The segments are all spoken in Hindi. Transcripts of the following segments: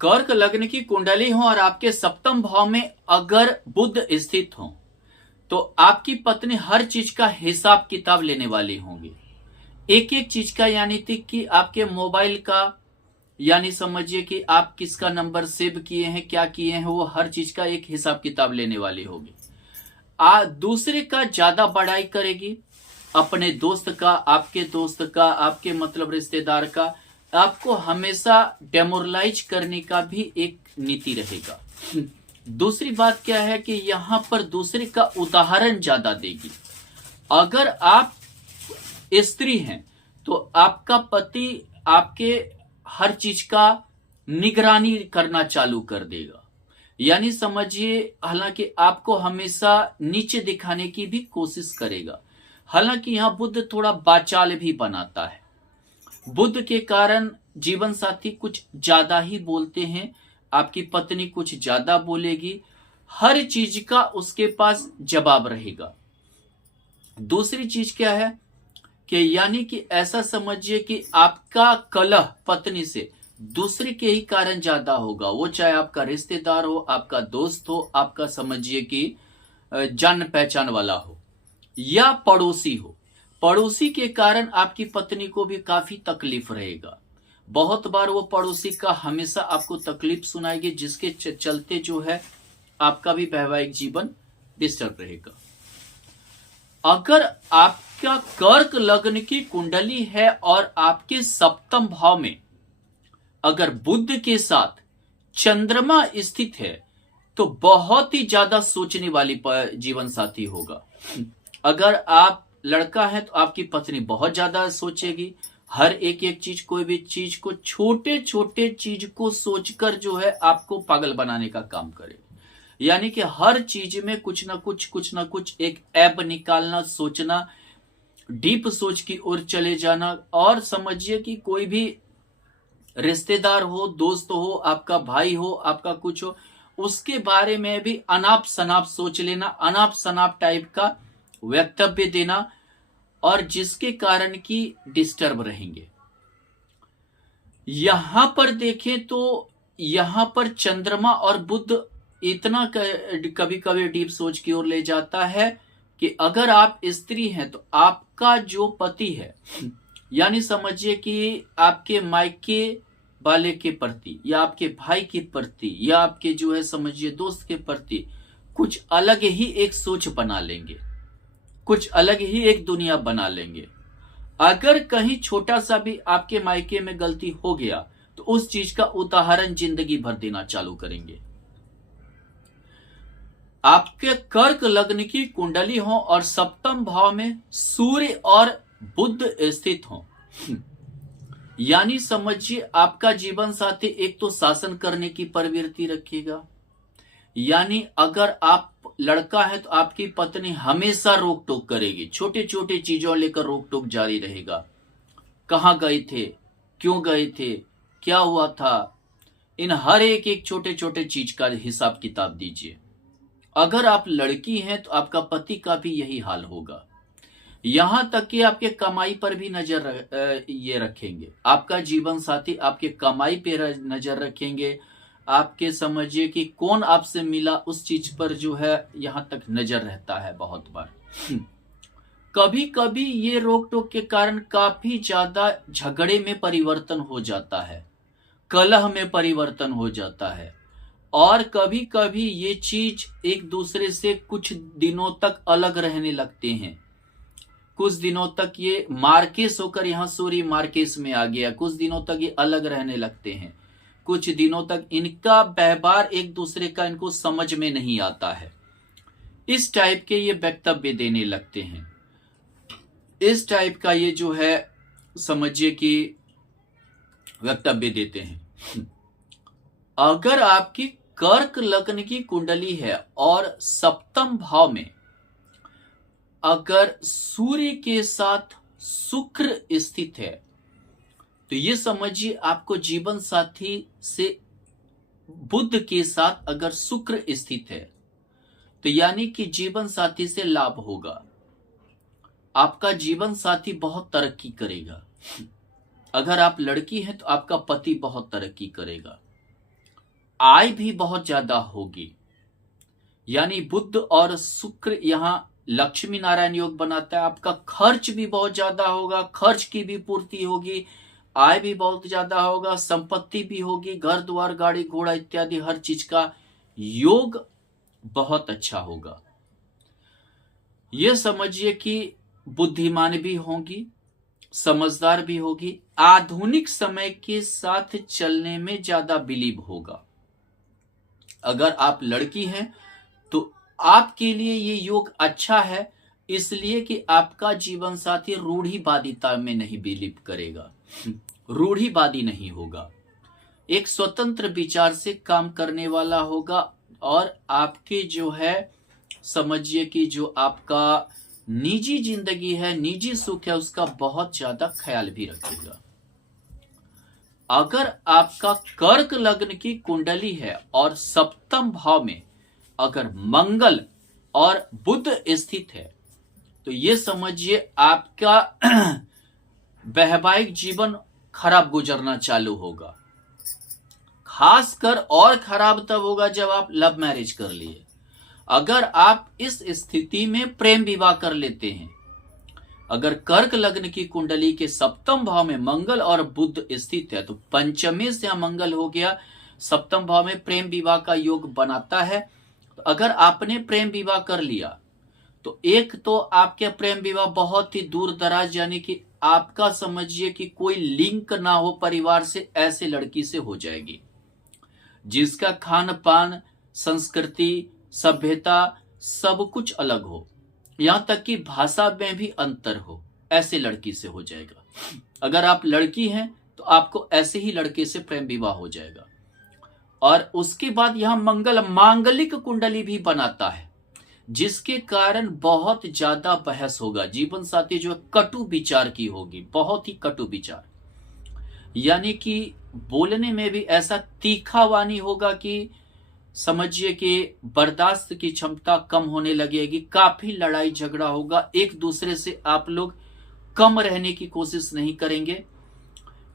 कर्क लग्न की कुंडली हो और आपके सप्तम भाव में अगर बुध स्थित हो तो आपकी पत्नी हर चीज का हिसाब किताब लेने वाली होंगी। एक एक चीज का, यानी कि आपके मोबाइल का, यानी समझिए कि आप किसका नंबर सेव किए हैं, क्या किए हैं, वो हर चीज का एक हिसाब किताब लेने वाली होगी। दूसरे का ज्यादा बड़ाई करेगी, अपने दोस्त का, आपके दोस्त का, आपके मतलब रिश्तेदार का। आपको हमेशा डेमोरलाइज करने का भी एक नीति रहेगा। दूसरी बात क्या है कि यहां पर दूसरे का उदाहरण ज्यादा देगी। अगर आप स्त्री हैं तो आपका पति आपके हर चीज का निगरानी करना चालू कर देगा, यानी समझिए, हालांकि आपको हमेशा नीचे दिखाने की भी कोशिश करेगा। हालांकि यहां बुध थोड़ा बाचाल भी बनाता है। बुध के कारण जीवन साथी कुछ ज्यादा ही बोलते हैं, आपकी पत्नी कुछ ज्यादा बोलेगी, हर चीज का उसके पास जवाब रहेगा। दूसरी चीज क्या है कि यानी कि ऐसा समझिए कि आपका कलह पत्नी से दूसरे के ही कारण ज्यादा होगा। वो चाहे आपका रिश्तेदार हो, आपका दोस्त हो, आपका समझिए कि जान पहचान वाला हो, या पड़ोसी हो। पड़ोसी के कारण आपकी पत्नी को भी काफी तकलीफ रहेगा। बहुत बार वो पड़ोसी का हमेशा आपको तकलीफ सुनाएगी, जिसके चलते जो है आपका भी वैवाहिक जीवन डिस्टर्ब रहेगा। अगर आपका कर्क लग्न की कुंडली है और आपके सप्तम भाव में अगर बुध के साथ चंद्रमा स्थित है तो बहुत ही ज्यादा सोचने वाली जीवन साथी होगा। अगर आप लड़का है तो आपकी पत्नी बहुत ज्यादा सोचेगी, हर एक एक चीज, कोई भी चीज को, छोटे छोटे चीज को सोचकर जो है आपको पागल बनाने का काम करेगी। यानी कि हर चीज में कुछ ना कुछ एक ऐप निकालना, सोचना, डीप सोच की ओर चले जाना। और समझिए कि कोई भी रिश्तेदार हो, दोस्त हो, आपका भाई हो, आपका कुछ हो, उसके बारे में भी अनाप शनाप सोच लेना, अनाप शनाप टाइप का वक्तव्य देना, और जिसके कारण की डिस्टर्ब रहेंगे। यहां पर देखें तो यहां पर चंद्रमा और बुध इतना कभी कभी डीप सोच की ओर ले जाता है कि अगर आप स्त्री हैं तो आपका जो पति है, यानी समझिए कि आपके मायके वाले के प्रति, या आपके भाई के प्रति, या आपके जो है समझिए दोस्त के प्रति कुछ अलग ही एक सोच बना लेंगे, कुछ अलग ही एक दुनिया बना लेंगे। अगर कहीं छोटा सा भी आपके मायके में गलती हो गया तो उस चीज का उदाहरण जिंदगी भर देना चालू करेंगे। आपके कर्क लग्न की कुंडली हो और सप्तम भाव में सूर्य और बुध स्थित हो, यानी समझिए आपका जीवन साथी एक तो शासन करने की प्रवृत्ति रखेगा, यानी अगर आप लड़का है तो आपकी पत्नी हमेशा रोक टोक करेगी, छोटे छोटे चीजों लेकर रोक टोक जारी रहेगा। कहां गए थे, क्यों गए थे, क्या हुआ था, इन हर एक एक छोटे छोटे चीज का हिसाब किताब दीजिए। अगर आप लड़की हैं तो आपका पति का भी यही हाल होगा। यहां तक कि आपके कमाई पर भी नजर ये रखेंगे, आपका जीवन साथी आपके कमाई पे नजर रखेंगे, आपके समझिए कि कौन आपसे मिला उस चीज पर जो है यहां तक नजर रहता है बहुत बार। कभी कभी ये रोक टोक के कारण काफी ज्यादा झगड़े में परिवर्तन हो जाता है, कलह में परिवर्तन हो जाता है, और कभी कभी ये चीज एक दूसरे से कुछ दिनों तक अलग रहने लगते हैं। कुछ दिनों तक ये मार्केस होकर, यहां सूर्य मार्केस में आ गया, कुछ दिनों तक ये अलग रहने लगते हैं, कुछ दिनों तक इनका व्यवहार एक दूसरे का इनको समझ में नहीं आता है। इस टाइप के ये वक्तव्य देने लगते हैं, इस टाइप का ये जो है समझिए कि वक्तव्य देते हैं। अगर आपकी कर्क लग्न की कुंडली है और सप्तम भाव में अगर सूर्य के साथ शुक्र स्थित है तो ये समझिए आपको जीवन साथी से बुध के साथ अगर शुक्र स्थित है तो यानी कि जीवन साथी से लाभ होगा, आपका जीवन साथी बहुत तरक्की करेगा। अगर आप लड़की हैं तो आपका पति बहुत तरक्की करेगा। आय भी बहुत ज्यादा होगी। यानी बुध और शुक्र यहां लक्ष्मी नारायण योग बनाता है। आपका खर्च भी बहुत ज्यादा होगा, खर्च की भी पूर्ति होगी, आय भी बहुत ज्यादा होगा, संपत्ति भी होगी, घर द्वार गाड़ी घोड़ा इत्यादि हर चीज का योग बहुत अच्छा होगा। ये समझिए कि बुद्धिमान भी होंगी, समझदार भी होगी, आधुनिक समय के साथ चलने में ज्यादा बिलीव होगा। अगर आप लड़की हैं तो आपके लिए ये योग अच्छा है, इसलिए कि आपका जीवन साथी रूढ़िवादिता में नहीं बिलीव करेगा, रूढ़िवादी नहीं होगा, एक स्वतंत्र विचार से काम करने वाला होगा और आपके जो है समझिए कि जो आपका निजी जिंदगी है, निजी सुख है, उसका बहुत ज्यादा ख्याल भी रखेगा। अगर आपका कर्क लग्न की कुंडली है और सप्तम भाव में अगर मंगल और बुध स्थित है तो ये समझिए आपका वैवाहिक जीवन खराब गुजरना चालू होगा। खासकर और खराब तब होगा जब आप लव मैरिज कर लिए। अगर आप इस स्थिति में प्रेम विवाह कर लेते हैं, अगर कर्क लग्न की कुंडली के सप्तम भाव में मंगल और बुध स्थित है तो पंचमे से मंगल हो गया, सप्तम भाव में प्रेम विवाह का योग बनाता है। तो अगर आपने प्रेम विवाह कर लिया तो एक तो आपके प्रेम विवाह बहुत ही दूर दराज, यानी कि आपका समझिए कि कोई लिंक ना हो परिवार से, ऐसे लड़की से हो जाएगी जिसका खान पान, संस्कृति, सभ्यता सब कुछ अलग हो, यहां तक कि भाषा में भी अंतर हो, ऐसे लड़की से हो जाएगा। अगर आप लड़की हैं तो आपको ऐसे ही लड़के से प्रेम विवाह हो जाएगा। और उसके बाद यहां मंगल मांगलिक कुंडली भी बनाता है, जिसके कारण बहुत ज्यादा बहस होगा। जीवन साथी जो कटु विचार की होगी, बहुत ही कटु विचार, यानी कि बोलने में भी ऐसा तीखा वाणी होगा कि समझिए कि बर्दाश्त की क्षमता कम होने लगेगी, काफी लड़ाई झगड़ा होगा, एक दूसरे से आप लोग कम रहने की कोशिश नहीं करेंगे,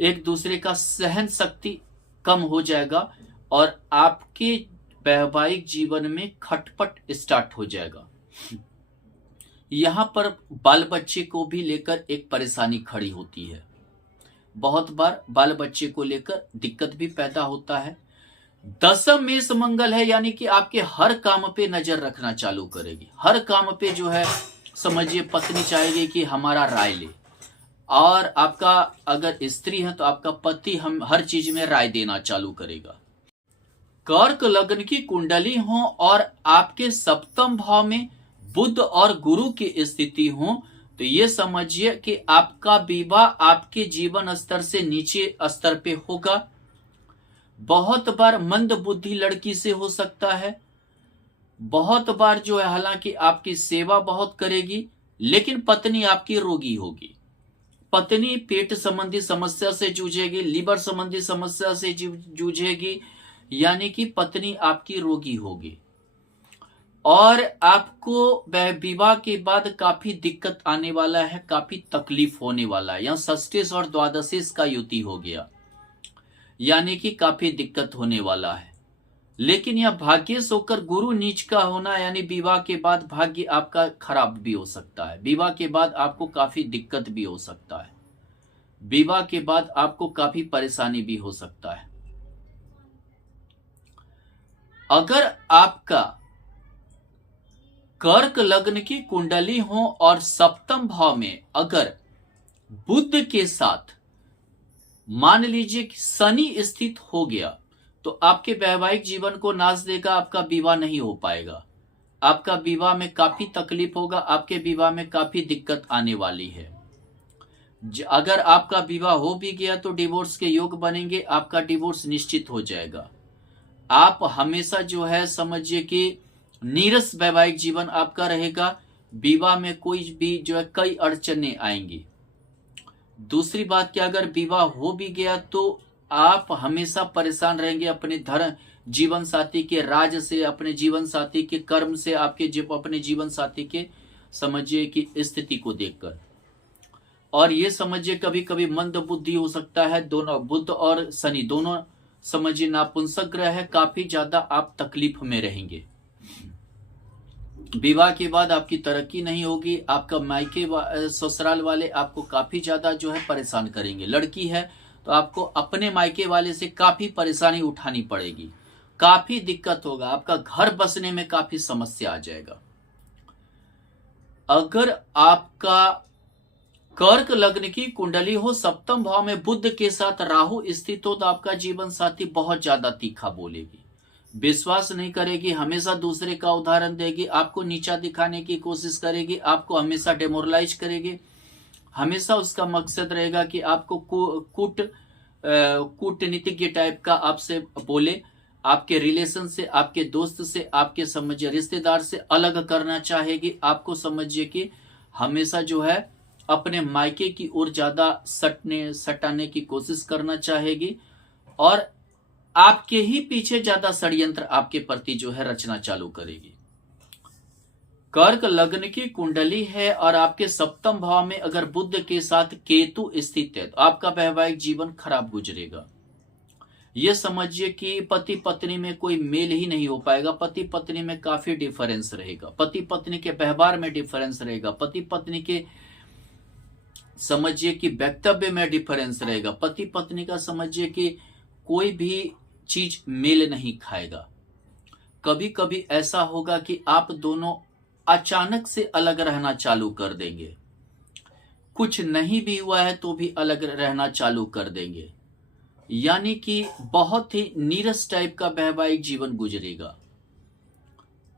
एक दूसरे का सहन शक्ति कम हो जाएगा और आपके वैवाहिक जीवन में खटपट स्टार्ट हो जाएगा। यहां पर बाल बच्चे को भी लेकर एक परेशानी खड़ी होती है। बहुत बार बाल बच्चे को लेकर दिक्कत भी पैदा होता है। दसम मेष मंगल है, यानी कि आपके हर काम पे नजर रखना चालू करेगी। हर काम पे जो है समझिए पत्नी चाहेगी कि हमारा राय ले, और आपका अगर स्त्री है तो आपका पति हम हर चीज में राय देना चालू करेगा। कर्क लग्न की कुंडली हो और आपके सप्तम भाव में बुध और गुरु की स्थिति हो तो ये समझिए कि आपका विवाह आपके जीवन स्तर से नीचे स्तर पे होगा। बहुत बार मंद बुद्धि लड़की से हो सकता है, बहुत बार जो है हालांकि आपकी सेवा बहुत करेगी, लेकिन पत्नी आपकी रोगी होगी। पत्नी पेट संबंधी समस्या से जूझेगी, लीवर संबंधी समस्या से जूझेगी, यानी कि पत्नी आपकी रोगी होगी और आपको विवाह के बाद काफी दिक्कत आने वाला है, काफी तकलीफ होने वाला है। यहाँ षष्ठेश और द्वादशेश का युति हो गया, यानी कि काफी दिक्कत होने वाला है। लेकिन यह भाग्येश होकर गुरु नीच का होना, यानी विवाह के बाद भाग्य आपका खराब भी हो सकता है, विवाह के बाद आपको काफी दिक्कत भी हो सकता है, विवाह के बाद आपको काफी परेशानी भी हो सकता है। अगर आपका कर्क लग्न की कुंडली हो और सप्तम भाव में अगर बुध के साथ मान लीजिए कि शनि स्थित हो गया तो आपके वैवाहिक जीवन को नाश देगा, आपका विवाह नहीं हो पाएगा, आपका विवाह में काफी तकलीफ होगा, आपके विवाह में काफी दिक्कत आने वाली है। अगर आपका विवाह हो भी गया तो डिवोर्स के योग बनेंगे, आपका डिवोर्स निश्चित हो जाएगा। आप हमेशा जो है समझिए कि नीरस वैवाहिक जीवन आपका रहेगा, विवाह में कोई भी जो है कई अड़चने आएंगी। दूसरी बात कि अगर विवाह हो भी गया तो आप हमेशा परेशान रहेंगे अपने धर्म जीवन साथी के राज से, अपने जीवन साथी के कर्म से, आपके अपने जीवन साथी के समझिए कि स्थिति को देखकर। और ये समझिए कभी कभी मंद बुद्धि हो सकता है, दोनों बुध और शनि दोनों समझिए नापुंसक ग्रह है, काफी ज्यादा आप तकलीफ में रहेंगे। विवाह के बाद आपकी तरक्की नहीं होगी, आपका मायके ससुराल वाले आपको काफी ज्यादा जो है परेशान करेंगे। लड़की है तो आपको अपने मायके वाले से काफी परेशानी उठानी पड़ेगी, काफी दिक्कत होगा, आपका घर बसने में काफी समस्या आ जाएगा। अगर आपका कर्क लग्न की कुंडली हो, सप्तम भाव में बुध के साथ राहु स्थित हो, तो आपका जीवन साथी बहुत ज्यादा तीखा बोलेगी, विश्वास नहीं करेगी, हमेशा दूसरे का उदाहरण देगी, आपको नीचा दिखाने की कोशिश करेगी, आपको हमेशा डेमोरलाइज करेगी। हमेशा उसका मकसद रहेगा कि आपको कूटनीतिज्ञ टाइप का आपसे बोले, आपके रिलेशन से, आपके दोस्त से, आपके समझिए रिश्तेदार से अलग करना चाहेगी। आपको समझिए कि हमेशा जो है अपने मायके की ओर ज्यादा सटाने की कोशिश करना चाहेगी, और आपके ही पीछे ज्यादा षड्यंत्र आपके प्रति जो है रचना चालू करेगी। कर्क लग्न की कुंडली है और आपके सप्तम भाव में अगर बुध के साथ केतु स्थित है तो आपका वैवाहिक जीवन खराब गुजरेगा। यह समझिए कि पति पत्नी में कोई मेल ही नहीं हो पाएगा, पति पत्नी में काफी डिफरेंस रहेगा, पति पत्नी के व्यवहार में डिफरेंस रहेगा, पति पत्नी के समझिए कि वक्तव्य में डिफरेंस रहेगा, पति पत्नी का समझिए कि कोई भी चीज मेल नहीं खाएगा। कभी कभी ऐसा होगा कि आप दोनों अचानक से अलग रहना चालू कर देंगे, कुछ नहीं भी हुआ है तो भी अलग रहना चालू कर देंगे, यानी कि बहुत ही नीरस टाइप का वैवाहिक जीवन गुजरेगा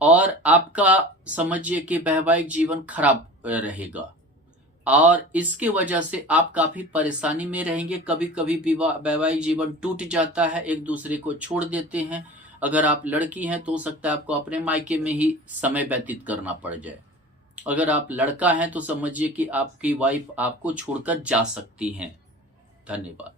और आपका समझिए कि वैवाहिक जीवन खराब रहेगा, और इसके वजह से आप काफी परेशानी में रहेंगे। कभी कभी वैवाहिक जीवन टूट जाता है, एक दूसरे को छोड़ देते हैं। अगर आप लड़की हैं तो हो सकता है आपको अपने मायके में ही समय व्यतीत करना पड़ जाए। अगर आप लड़का हैं तो समझिए कि आपकी वाइफ आपको छोड़कर जा सकती हैं। धन्यवाद।